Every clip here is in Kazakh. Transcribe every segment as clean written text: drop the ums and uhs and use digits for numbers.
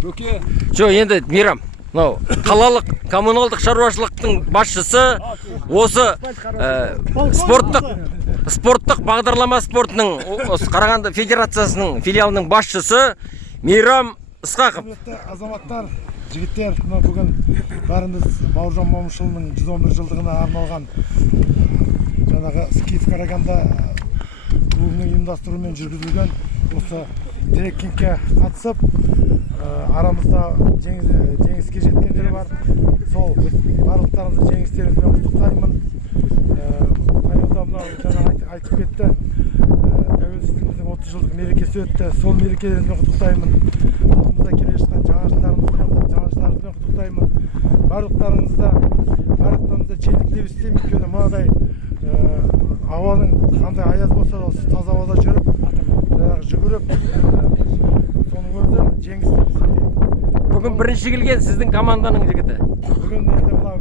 Көке. Жо, енді Мейрам, мынау қалалық коммуналдық шаруашылықтың басшысы осы спорттық бағдарлама спортының Қарағанды Федерациясының филиалының басшысы Мейрам Ысқақов. Азаматтар, жігіттер, бүгін бәріміз Бауыржан Момышұлының 111 жылдығына арналған жаңағы Скиф Қарағанды клубының ұйымдастыруымен жүргізілген осы треккингке қатысып, арамызда жеңіске жеткендер бар. Сол барлықтарыңызды жеңістеріңізбен құттықтаймын. Таяуда мынау жаңа айтып кетті. Тәуелсіздігіміздің 30 жылдық мерекесі өтті. Сол мерекелеріңізбен құттықтаймын. Алдымызда келе жатқан жаңашылдарымызбен құттықтаймын. Барлықтарыңызда желік деп істеймін. Өйткені мынадай ауаның қандай аяз болса да осы таза ауада жүріп, жүгіріп, соның өзі жеңіс деп есептеймін. Бүгін бірінші келген сіздің команданың жігіті. Бүгін енді мына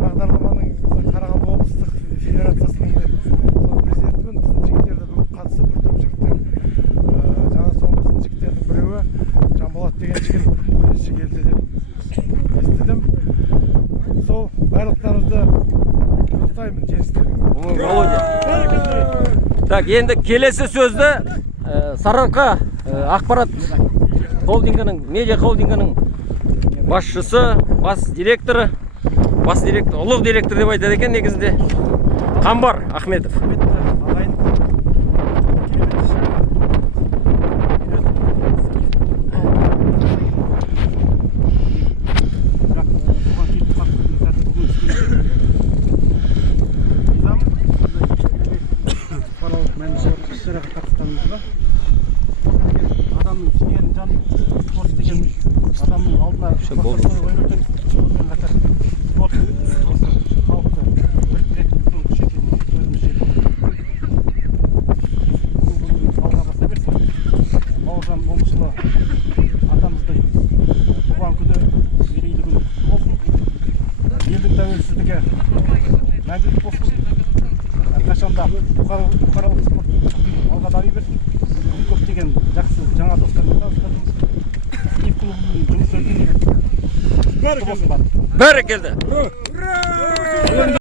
бағдарламаның Қарағанды облыстық федерациясының президентімін. Біздің жігіттерді бүгін қатысып, бір топ жігіттер. Жаңа соң біздің жігіттердің біреуі Жанболат деген жігіт бірінші келді деп естідім. Сол барлықтарыңызды құттықтаймын жеңістеріңізбен. Володя. Так, енді келесі сөзді Сарыарқа ақпарат холдингінің, медиа холдингінің басшысы, ұлық директор деп айтады екен негізінде, Қамбар Ахметов. Адамның сүйген жан спорт деген адамның алдына ойнайтын спортпен қатар спорт халықты біріктіретін үлкен күш екенін өзімізше алға баса берсін. Бауыржан Момышұлы атамыздың туған күні мерейлі күні болсын. Елдің тәуелсіздігі мәңгілік болсын. Әрқашанда бұқаралық спорт алға дами берсін. Көптеген жақсы жаңа достармен таныстырдыңыз. Скиф клубының жұмыс өркендеген. Бәрі келді.